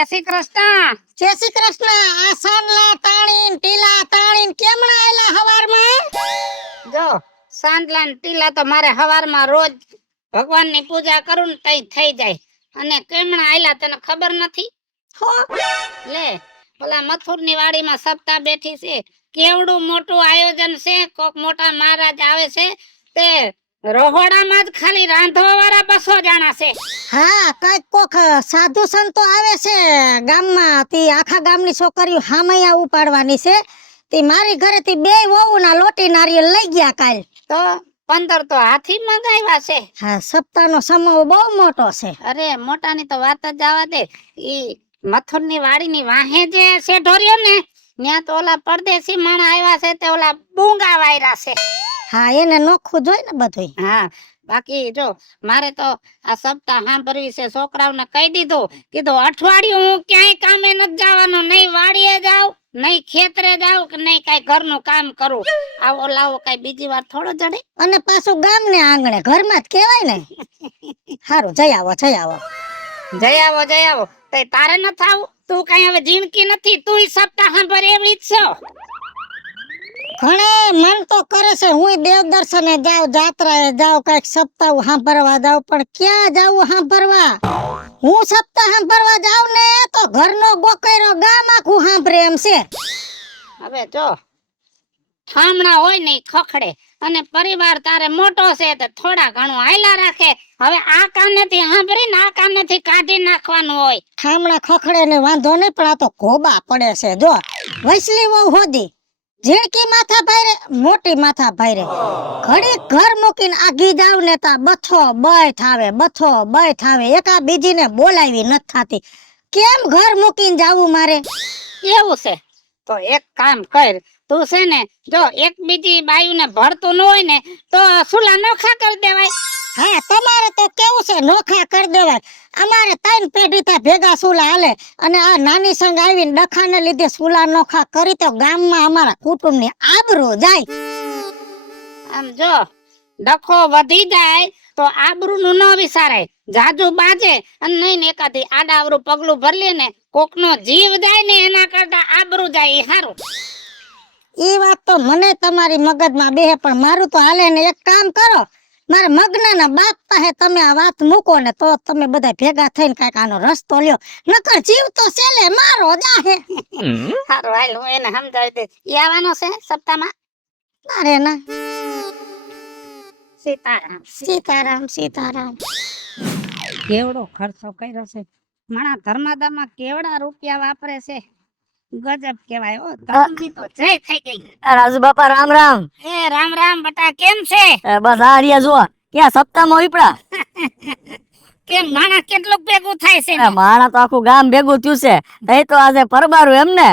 જય શ્રી કૃષ્ણ. જય શ્રી કૃષ્ણ. આ સાંડલા તાણીન ટીલા તાણીન કેમણા આયલા હવારમાં? જો સાંડલા ને ટીલા તો મારે હવારમાં રોજ ભગવાનની પૂજા કરું ને તઈ થઈ જાય. અને કેમણા આયલા તને ખબર નથી? હો લે ઓલા મથુરની વાડીમાં સપ્તાહ બેઠી છે. કેવડું મોટું આયોજન છે. કોક મોટા મહારાજ આવે છે. તે રહોડામાં જ ખાલી રાંધવા વાળા 200 જણા છે. હા, કઈક કોક સાધુ સંતો આવે છે ગામમાં. તી આખા ગામની છોકરીઓ હામૈયા ઉપાડવાની છે. તી મારી ઘરેથી 2 વહુના લોટી નારિયેળ લઈ ગયા કાલ. તો 15 તો હાથી મંગાવ્યા છે. હા, સપ્તાહનો સમૂહ બહુ મોટો છે. અરે મોટાની તો વાત જ જવા દે. ઈ મથુરની વાડીની વાહે જે શેઢો રહ્યો ને ત્યાં તો ઓલા પરદેશી માણા આવ્યા છે. તે ઓલા બૂંગા વાયરા છે. હા, એને નોખું જોઈ ને બધું. હા, બાકી જો મારે તો આ સપ્તાહ સાંભળવી છે. છોકરાઓને કહી દીધું, કીધું અઠવાડિયું હું ક્યાંય કામે નથી જવાનું. નહીં વાડીએ જાઉં, નહીં ખેતરે જાઉં, કે નહીં કઈ ઘરનું કામ કરું. આવો લાવો કઈ બીજી વાર થોડો જડે. અને પાછું ગામને આંગણે ઘરમાં જ કહેવાય ને. હારું, જઈ આવો જઈ આવો. જઈ આવો જઈ આવો. તે તારે ન થાવું? તું કઈ હવે જિંદગી નથી. તું સપ્તાહ સાંભળ એવી જ છો. ઘણે મન તો કરે છે હું દેવ દર્શને જાઉં, જાત્રાએ જાઉં, કઈક સપ્તાહ સાંભળવા જાઉં, પણ ક્યાં જાઉં સાંભળવા? હું સપ્તાહ સાંભળવા જાઉં ને તો ઘરનો ગોકૈરો ગામ આખું સાંભળે એમ છે. હવે જો ઠામણા હોય ને ખખડે, અને પરિવાર તારે મોટો છે તો થોડા ઘણું હાયલા રાખે. હવે આ કાનેથી સાંભળીને આ કાનેથી કાઢી નાખવાનું હોય. ઠામણા ખખડે ને વાંધો નહીં, પણ આ તો ઘોબા પડે છે. જો વૈસલી વહુ હોદી ઝીણકી માથા ભાઈરે, મોટી માથા ભાઈરે, ઘડી ઘર મૂકીને આગી જાવ ને તા બથો બય થાવે. એકા બીજીને બોલાવી નથી થાતી. કેમ ઘર મૂકીને જાવું મારે? એવું છે તો એક કામ કર. તું છે ને જો એક બીજી બાયુને ભળતું ન હોય ને તો સુલા નોખા કરી દેવાય. હા, તમારે તો કેવું છે નોખા કરી દેવાય. અમારે 3 પેઢી થી ભેગા સુલા હાલે, અને આ નાની સંગ આવીને ડખાને લીધે સુલા નોખા કરી તો ગામમાં અમારા કુટુંબની આબરૂ જાય. આમ જો ડખો વધી જાય તો આબરૂનું ન વિચારાય. જાજુ બાજે અને નહીં ને એકાદી આડાવરું પગલું ભરલી ને કોકનો જીવ જાય ને એના કરતા આબરૂ જાય એ સારું. ઈ વાત તો મને તમારી મગજમાં બેહે, પણ મારું તો હાલે ને. એક કામ કરો, મારા મગનાના બાપ પાસે તમે આ વાત મૂકો ને તો તમે બધા ભેગા થઈને કઈક આનો રસ્તો લ્યો. નકર જીવ તો સેલે મારો જાહે. સારું હાલ હું એને સમજાવી દઈશ. ઈ આવવાનો છે સપ્તાહમાં? અરે ના. સીતારામ સીતારામ સીતારામ. કેવડો ખર્ચો કર્યો છે માણા ધર્માદામાં. કેવડા રૂપિયા વાપરે છે. ગજબ કેવાય. ઓ ધરમની તો જય થઈ ગઈ. રાજુ બાપા રામ રામ. એ રામ રામ બટા, કેમ છે? બસ આ રહ્યા જો ક્યાં સપ્તાહમાં ઉપડા. કેમ માણા કેટલું ભેગું થાય છે? માણા તો આખું ગામ ભેગું થયું છે. એ તો આજે પરબારું એમ ને.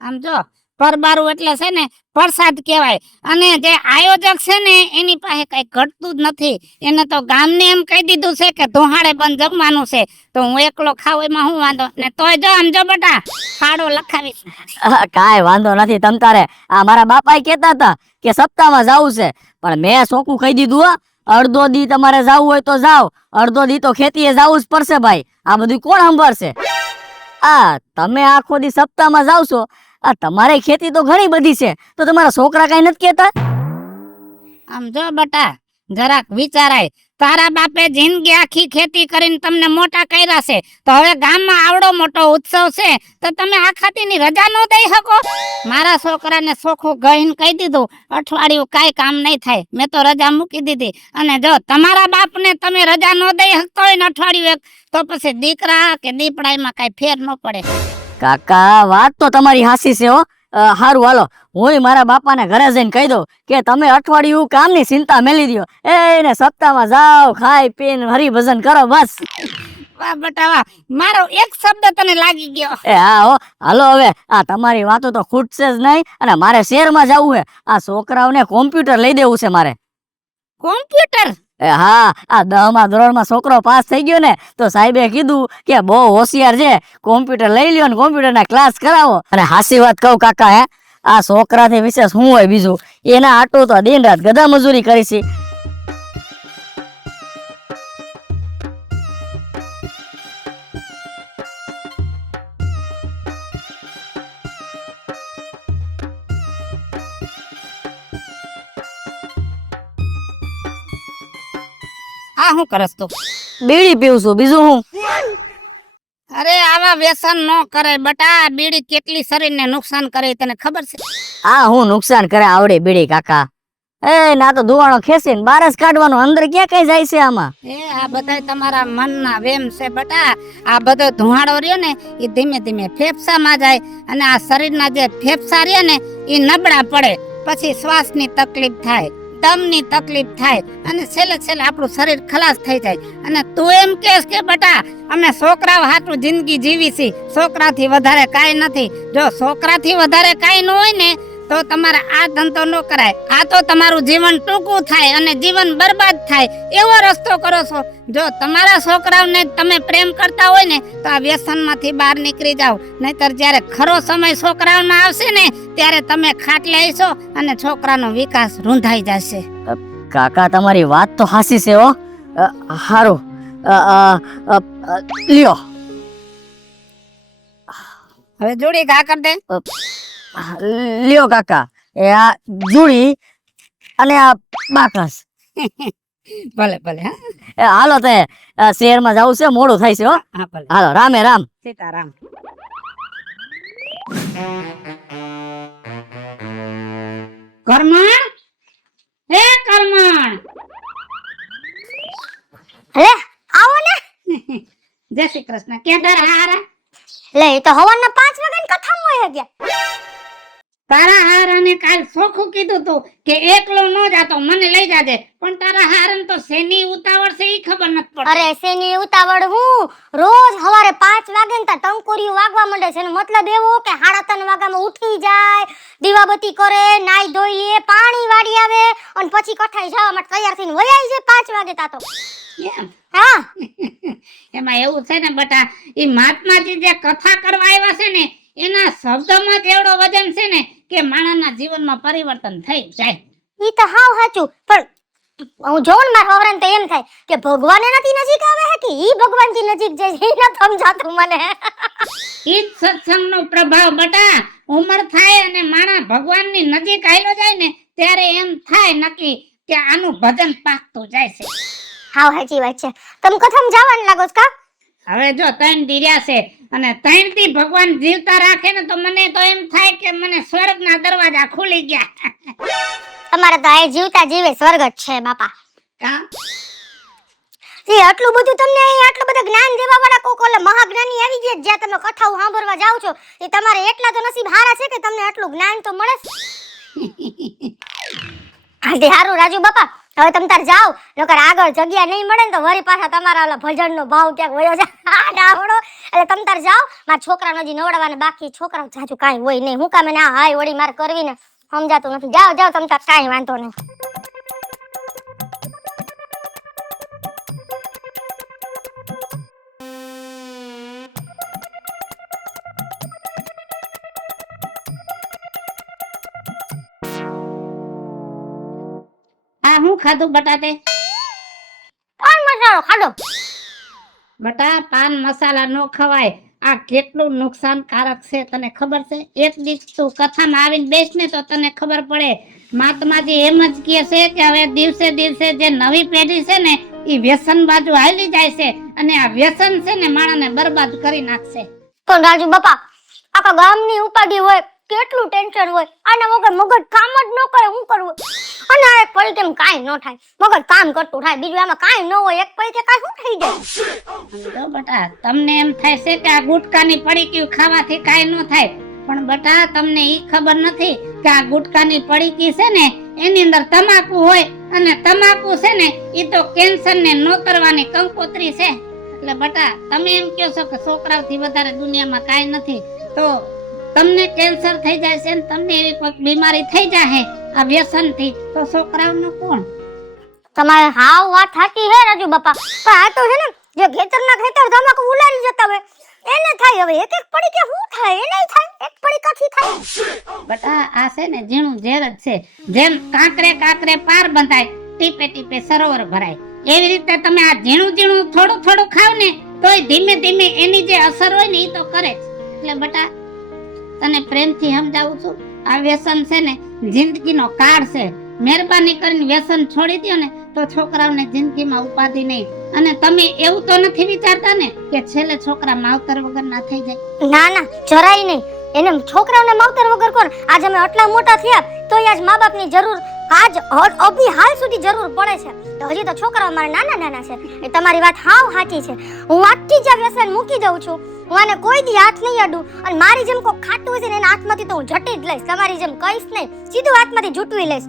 આમ જો પરબારું એટલે છે ને પ્રસાદ કહેવાય. અને જે આયોજક છે ને એની પાસે કઈ ઘટતું જ નથી. એને તો ગામને એમ કહી દીધું છે કે ધોહાડે બંધ જમવાનું છે. તો હું એકલો ખાવ એમાં હું વાંધો ને? તોય જો આમ જો બટા ખાડો લખાવીશ. કાંઈ વાંધો નથી તમ તારે. આ મારા બાપા કેતા હતા કે સપ્તાહમાં જાવું છે, પણ મેં સોકું કહી દીધું. હો, અડધો દી તમારે જાવું હોય તો જાવ, અડધો દી તો ખેતીએ જાવું જ પડશે ભાઈ. આ બધું કોણ સંભાળશે? આ તમે આખો દી સપ્તાહમાં જાવ છો, આ તમારે ખેતી તો ઘણી બધી છે, તો તમારા છોકરા કઈ નથી કેતા? આમ જો બટા જરાક વિચારાય. તારા બાપે જિંદગી આખી ખેતી કરીને તમને મોટા કર્યા છે, તો હવે ગામમાં આવડો મોટો ઉત્સવ છે તો તમે આખા દીની રજા ન દઈ શકો? મારા છોકરાને સોખું ગહીને કહી દીધું અઠવાડિયું કાંઈ કામ નહીં થાય. મેં તો રજા મૂકી દીધી. અને જો તમારા બાપને તમે રજા ન દઈ શકતો હોય ને અઠવાડિયું એક, તો પછી દીકરા કે દીપડાઈમાં કાંઈ ફેર ન પડે. કાકા વાત તો તમારી હાસી છે. હો, હારું હાલો હું મારા બાપાને ઘરે જઈને કહી દઉં કે તમે અઠવાડિયું કામની ચિંતા મેલી દો. એને સપ્તાહમાં જાઓ, ખાઈ પીને હરિભજન કરો બસ. વાહ બટા વાહ, મારો એક શબ્દ તને લાગી ગયો. હા હો, હાલો હવે. આ તમારી વાતો તો ખૂટશે જ નહીં. અને મારે શહેરમાં જવું છે. આ છોકરાઓને કોમ્પ્યુટર લઈ દેવું છે મારે. કોમ્પ્યુટર? હા, આ 10મા ધોરણમાં છોકરો પાસ થઈ ગયો ને તો સાહેબે કીધું કે બહુ હોશિયાર છે, કોમ્પ્યુટર લઈ લ્યો ને કોમ્પ્યુટરના ક્લાસ કરાવો. અને હાસી વાત કહું કાકા, હે આ છોકરાથી વિશેષ શું હોય બીજું? એના આટું તો દિન રાત ગધા મજૂરી કરી છે. આ શું કરસ તું? બીડી પીવું છું, બીજું હું. અરે આવા વ્યસન ન કરે બટા. આ બીડી કેટલી શરીરને નુકસાન કરે તને ખબર છે? આ હું નુકસાન કરે આવડે બીડી કાકા? એ ના તો ધુવાણો ખેંચીને બહાર જ કાઢવાનો, અંદર ક્યાં કઈ જાય છે આમાં? એ આ બધાય તમારા મનના વેમ છે બટા. આ બધો ધુમાડો રહ્યો ને એ ધીમે ધીમે ફેફસામાં જાય અને આ શરીરના જે ફેફસા રહ્યા ને એ નબળા પડે, પછી શ્વાસની તકલીફ થાય, દમની તકલીફ થાય અને છેલ્લે છેલ્લે આપણું શરીર ખલાસ થઈ જાય. અને તું એમ કહેશ કે બટા અમે છોકરાઓ હાટું જિંદગી જીવી છે, છોકરાથી વધારે કાંઈ નથી. જો છોકરાથી વધારે કાંઈ ન હોય ને તો તમારે આ ધંધો ન કરાય. આ તો તમારું જીવન ટૂંકું થાય અને જીવન બરબાદ થાય એવો રસ્તો કરો છો. જો તમારા છોકરાઓને તમે પ્રેમ કરતા હોય ને તો આ વ્યસનમાંથી બહાર નીકળી જાઓ, નહીતર જ્યારે ખરો સમય છોકરાઓનો આવશે ને ત્યારે તમે ખાટલે આવીશો અને છોકરાનો વિકાસ રૂંધાઈ જશે. કાકા તમારી વાત તો હાસી છે હો. હારું, લ્યો હવે જોડી ઘા કર દે. લ્યો કાકા, એ આ જુડી અને આ બાકસ. ભલે ભલે. હા હાલો તે શહેરમાં જવું છે, મોડું થાય છે હો. હા ભલે. હાલો, રામે રામ. સીતારામ. કરમણ, હે કરમણ. લે આવો ને. જય શ્રી કૃષ્ણ. કે દર હારા? લે એ તો હવાના 5 વાગ્યાની કથામાં હોય ગયા. તારા હારાને કાલ સોખું કીધું તું કે એકલો ન જાતો, મને લઈ જાજે, પણ તારા હારન તો શેની ઉતાવળ છે ઈ ખબર નથી પડતી. અરે શેની ઉતાવળ હું રોજ સવારે 5 વાગે ને તા ટંકોરીઓ વાગવા માંડે છે. એનો મતલબ એવો કે 3:30 વાગ્યામાં ઉઠી જાય, દીવાબત્તી કરે, નાઈ ધોઈ લે, પાણી વાળી આવે અને પછી કઠાઈ જવા માટે તૈયાર થઈને વયાઈ જાય 5 વાગે તા તો. એમ? હા એમાં એવું છે ને બટા, ઈ મહાત્માજી જે કથા કરવા આવ્યા છે ને એના શબ્દમાં જ એવડો વજન છે ને કે માણસના જીવનમાં પરિવર્તન થઈ જાય. ઈ તો હાવ સાચું, પણ હું જોઉં ને મારા હવરાને તો એમ થાય કે ભગવાન એનાથી નજીક આવે છે કે ઈ ભગવાનથી નજીક જાય છે. ઈ ન સમજાતું મને. ઈ જ સત્સંગનો પ્રભાવ બટા. ઉંમર થાય અને માણસ ભગવાનની નજીક આયલો જાય ને ત્યારે એમ થાય નક્કી કે આનું ભજન પાકતું જાય છે. હાવ સાચી વાત છે. તમે કથામાં જવાનું લાગો છો કા? હવે જો 3 દીર્યા છે અને 3 થી ભગવાન જીવતા રાખે ને તો મને તો એમ થાય કે મને સ્વર્ગના દરવાજા ખુલી ગયા. તમારે તો આ જીવતા જીવે સ્વર્ગ જ છે બાપા. કા? એ આટલું બધું તમને અહીં આટલું બધું જ્ઞાન દેવા વાળા કોક ઓલા મહાજ્ઞાની આવી ગયા જ્યાં તમે કથાઓ સાંભળવા જાવ છો, એ તમારે એટલા તો નસીબ હારા છે કે તમને આટલું જ્ઞાન તો મળે. હાજી હારું રાજુ બાપા, હવે તમે તાર જાઓ, નકર આગળ જગ્યા નહીં મળે ને તો વળી પાછા તમારા ઓલા ભજનનો ભાવ ક્યાંક વયો જાય આવડો. એટલે તમે તાર જાઓ, મારા છોકરાનો હજી નવડાવવાને બાકી. છોકરાઓ જાજુ કાંઈ હોય નહીં, હું કામે ના હાય વળી મારે કરવી ને સમજાતું નથી. જાઓ જાઓ તમે તાર, કાંઈ વાંધો નહીં. આ હું ખાધું બટાતે? પાન મસાલો ખાધો. બટા પાન મસાલા નો ખવાય. આ કેટલું નુકસાનકારક છે તને ખબર છે? એક દિવસ તું કથામાં આવીને બેસ ને તો તને ખબર પડે. મહાત્માજી એમ જ કહે છે કે હવે દિવસે દિવસે જે નવી પેઢી છે ને એ વ્યસન બાજુ હાલી જાય છે અને આ વ્યસન છે ને માણસને બરબાદ કરી નાખશે. પણ રાજુ બાપા, આખા ગામની ઉપાડી હોય, કેટલું ટેન્શન હોય, આના વગર મગજ કામ જ ન કરે. શું કરવું? અને આ એક પડી કેમ કાંઈ ન થાય, મગજ કામ કરતું થાય, બીજું આમાં કાંઈ ન હોય. એક પડી કાંઈ શું થઈ જાય? તો બટા તમને એમ થાય છે કે આ ગુટકાની પડીકી ખાવાથી કાંઈ ન થાય, પણ બટા તમને ઈ ખબર નથી કે આ ગુટકાની પડીકી છે ને એની અંદર તમાકુ હોય અને તમાકુ છે ને ઈ તો કેન્સરને નોતરવાની કંકોત્રી છે. એટલે બટા તમે એમ કહો છો કે છોકરાઓથી વધારે દુનિયામાં કાંઈ નથી, તો તમને કેન્સર થઈ જાય છે ને તમને એવી કોઈ બીમારી થઈ જાય આ વ્યસનથી, તો છોકરાઓનું કોણ? તમારે હાવ વાત સાચી હે રાજુ બાપા, પણ આ તો છે ને જે ખેતરના ખેતર તમાકુ ઉલારી જતા હોય એને થાય. હવે એક એક પડી કે શું થાય? એને થાય, એક પડી કાથી થાય? બટા આ છે ને ઝીણું ઝેર જ છે. જેમ કાંકરે કાંકરે પાર બંધાય, ટીપે ટીપે સરોવર ભરાય, એવી રીતે તમે આ ઝીણું ઝીણું થોડું થોડું ખાવ ને તોય ધીમે ધીમે એની જે અસર હોય ને એ તો કરે જ. એટલે બટા તને પ્રેમથી સમજાવું છું, આ વ્યસન છે ને જિંદગીનો કાળ છે મહેરબાની કરીને વ્યસન છોડી દો ને તો છોકરાઓને જિંદગીમાં ઉપાધિ નહીં. અને તમે એવું તો નથી વિચારતા ને કે છેલ્લે છોકરા માવતર વગર ના થઈ જાય? ના ના જરાય નહીં. એને છોકરાઓને માવતર વગર કોણ? આજ અમે આટલા મોટા થયા તો આજ મા બાપની જરૂર આજ અભી હાલ સુધી જરૂર પડે છે. તો હજી તો છોકરાઓ મારા નાના નાના છે. એ તમારી વાત હાવ સાચી છે. હું આજથી જ આ વ્યસન મૂકી દઉં છું. હું આને કોઈ દી હાથ નહીં અડું. અને મારી જેમ કોઈ ખાતું હશે ને એના હાથમાંથી તો હું ઝટી જ લઈશ. તમારી જેમ કહીશ નહીં, સીધું હાથમાંથી ઝૂંટવી લઈશ.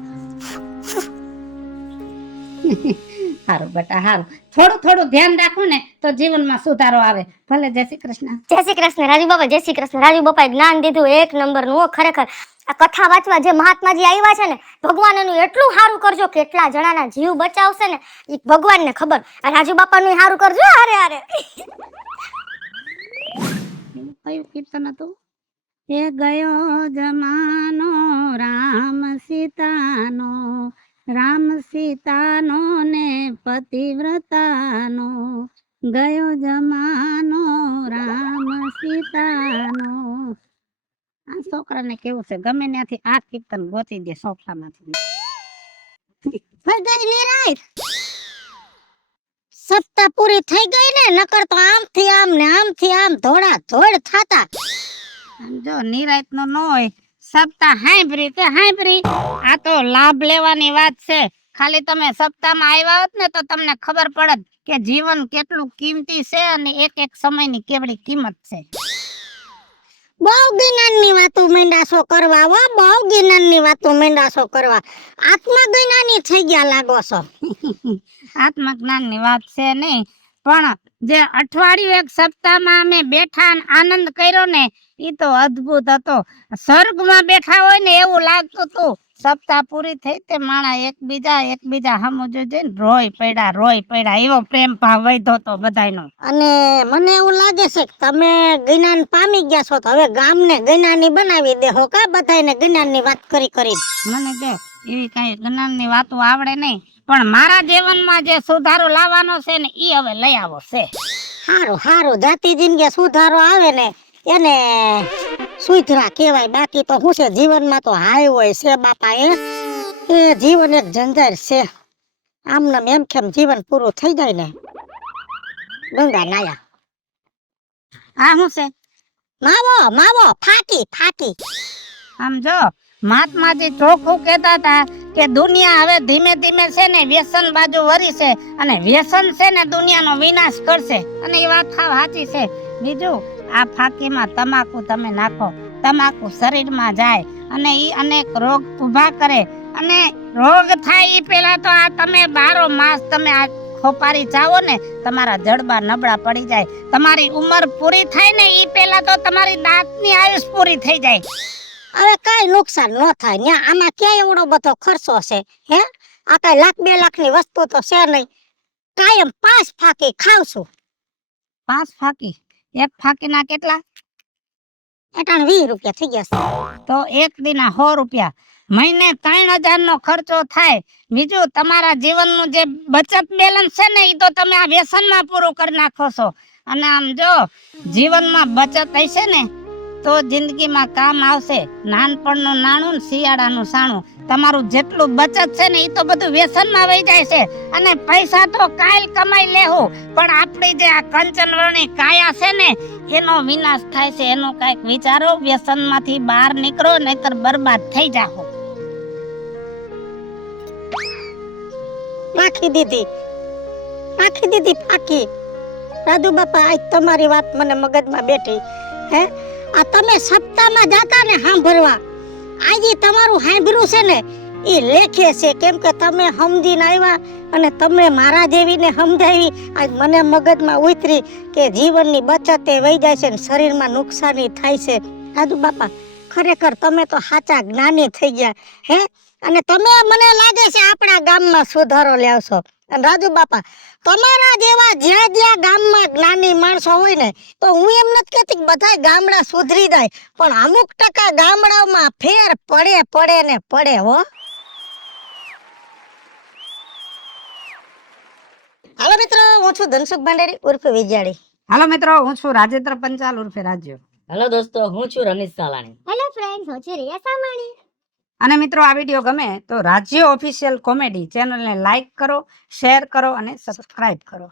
હારું બેટા હારું, થોડું થોડું ધ્યાન રાખો ને તો જીવનમાં સુધારો આવે. ભલે. જય શ્રી કૃષ્ણ. જય શ્રી કૃષ્ણ રાજુ બાપા, જય શ્રી કૃષ્ણ. રાજુ બાપાએ જ્ઞાન દીધું એક નંબરનું. હો ખરેખર આ કથા વાંચવા જે મહાત્માજી આવ્યા છે ને, ભગવાન એનું એટલું સારું કરજો, કેટલા જણાના જીવ બચાવશે ને એ ભગવાનને ખબર. આ રાજુ બાપાનું સારું કરજો. અરે અરે કયું કીર્તન હતું? એ ગયો જમાનો રામ સીતાનો, રામ સીતાનો ને પતિવ્રતાનો, ગયો જમાનો રામ સીતાનો. આ છોકરાને કેવું છે, ગમે ત્યાંથી આ કીર્તન ગોતી દે સોફામાંથી. સપ્તાહ પૂરી થઈ ગઈ ને, નકર તો આમથી આમ ને આમથી આમ ધોળા ધોળ થાતા. જો નિરાત નો ન હોય સપ્તાહ હાંભરી તે હાંભરી. આ તો લાભ લેવાની વાત છે. ખાલી તમે સપ્તાહમાં આવ્યા હોત ને તો તમને ખબર પડત કે જીવન કેટલું કિંમતી છે અને એક એક સમયની કેવડી કિંમત છે. બહુ જ્ઞાનની વાતો મેંડાસો કરવા, બહુ જ્ઞાનની વાતો મેંડાસો કરવા. આત્મજ્ઞાની થઈ ગયા લાગો છો. આત્મજ્ઞાનની વાત છે નહીં, પણ જે અઠવાડિયું એક સપ્તાહમાં અમે બેઠા અને આનંદ કર્યો ને એ તો અદ્ભુત હતો. સ્વર્ગમાં બેઠા હોય ને એવું લાગતું હતું. સપ્તાહ પૂરી થઈ તે માણા એકબીજા હમુ જોઈને રોય પડ્યા એવો પ્રેમ ભાવ વધ્યો તો બધાયનો. અને મને એવું લાગે છે કે તમે જ્ઞાન પામી ગયા છો તો હવે ગામને જ્ઞાની બનાવી દેહો કા બધાયને જ્ઞાનની વાત કરી. મને જો એવી કઈ જ્ઞાનની વાતો આવડે નહીં, પણ મારા જીવનમાં જે સુધારો લાવવાનો છે ને ઈ હવે લઈ આવો છે. હારું જાતિ જિંદગી સુધારો આવે ને એને સુધરા કહેવાય. બાકી તો શું છે, જીવનમાં તો હાય હોય છે બાપા. એ જીવન એક જંજાર છે. આમને એમ કેમ જીવન પૂરું થઈ જાય ને. ગંગા નાયા આ શું છે? માવો ફાકી. આમ જો મહાત્માજી ચોખ્ખું કહેતા હતા કે દુનિયા હવે ધીમે ધીમે છે ને વ્યસન બાજુ વરી છે અને વ્યસન છે ને દુનિયાનો વિનાશ કરશે. અને એ વાત સાચી છે. બીજું આ ફાકીમાં તમાકુ તમે નાખો, તમાકુ શરીરમાં જાય અને ઈ અનેક રોગ ઊભા કરે. અને રોગ થાય ઈ પેલા તો આ તમે 12 માસ તમે આ ખોપારી જાઓ ને તમારા જડબા નબળા પડી જાય. તમારી ઉંમર પૂરી થાય ને ઈ પેલા તો તમારી દાંતની આયુષ પૂરી થઈ જાય. હવે કઈ નુકસાન ન થાય ન્યા. આમાં ક્યાં એવડો બધો ખર્ચો છે? હે આ કઈ $1-2 લાખની વસ્તુ તો છે નહીં. કાયમ 5 ફાકી ખાવશું. 5 ફાકી? એક ફાકીના કેટલા? એટાણ 20 રૂપિયા થઈ ગયા તો એક દીના 100 રૂપિયા. મહિને 3000 નો ખર્ચો થાય. બીજું તમારા જીવનનું જે બચત બેલેન્સ છે ને એ તો તમે આ વ્યસનમાં પૂરું કરી નાખો છો. અને આમ જો જીવનમાં બચત હશે ને તો જિંદગીમાં કામ આવશે. નાનપણનું નાણું ને શિયાળાનું સાણું. તમારું જેટલું બચત છે ને એ તો બધું વ્યસનમાં વહી જાય છે. અને પૈસા તો કાલ કમાઈ લેવું, પણ આપણી જે આ કંચનવર્ણી કાયા છે ને એનો વિનાશ થાય છે. એનો કઈક વિચારો, વ્યસનમાંથી બહાર નીકળો નહીતર બરબાદ થઈ જાઓ. નાખી દીધી ફાકી. રાજુ બાપા આજ તમારી વાત મને મગજમાં બેઠી. હે આ તમે સપ્તાહમાં જાતા ને સાંભળવા, આજે તમારું સાંભળ્યું છે ને એ લેખે છે. કેમ કે તમે સમજીને આવ્યા અને તમે મારા જેવીને સમજાવી. આજ મને મગજમાં ઉતરી કે જીવનની બચત એ વહી જાય છે ને શરીરમાં નુકસાની થાય છે. રાજુ બાપા ખરેખર તમે તો સાચા જ્ઞાની થઈ ગયા. હે અને તમે મને લાગે છે આપણા ગામમાં સુધારો લાવશો. અને રાજુ બાપા તમારા જેવા જ્યાં ગામમાં જ્ઞાની માણસો હોય ને તો હું એમ નથી કહેતી કે બધા ગામડા સુધરી જાય, પણ અમુક ટકા ગામડાઓમાં ફેર પડે હો. હાલો મિત્રો, હું છું ધનસુખ ભાંડેરી ઉર્ફે વિજાડી. હાલો મિત્રો, હું છું રાજેન્દ્ર પંચાલ ઉર્ફે રાજ્યો. હેલો દોસ્તો, હું છું રમેશ સાલાણી. હેલો ફ્રેન્ડ્સ, હું છું રિયા સામાણી. અને મિત્રો આ વિડીયો ગમે તો રાજ્ય ઓફિશિયલ કોમેડી ચેનલને લાઈક કરો, શેર કરો અને સબસ્ક્રાઇબ કરો.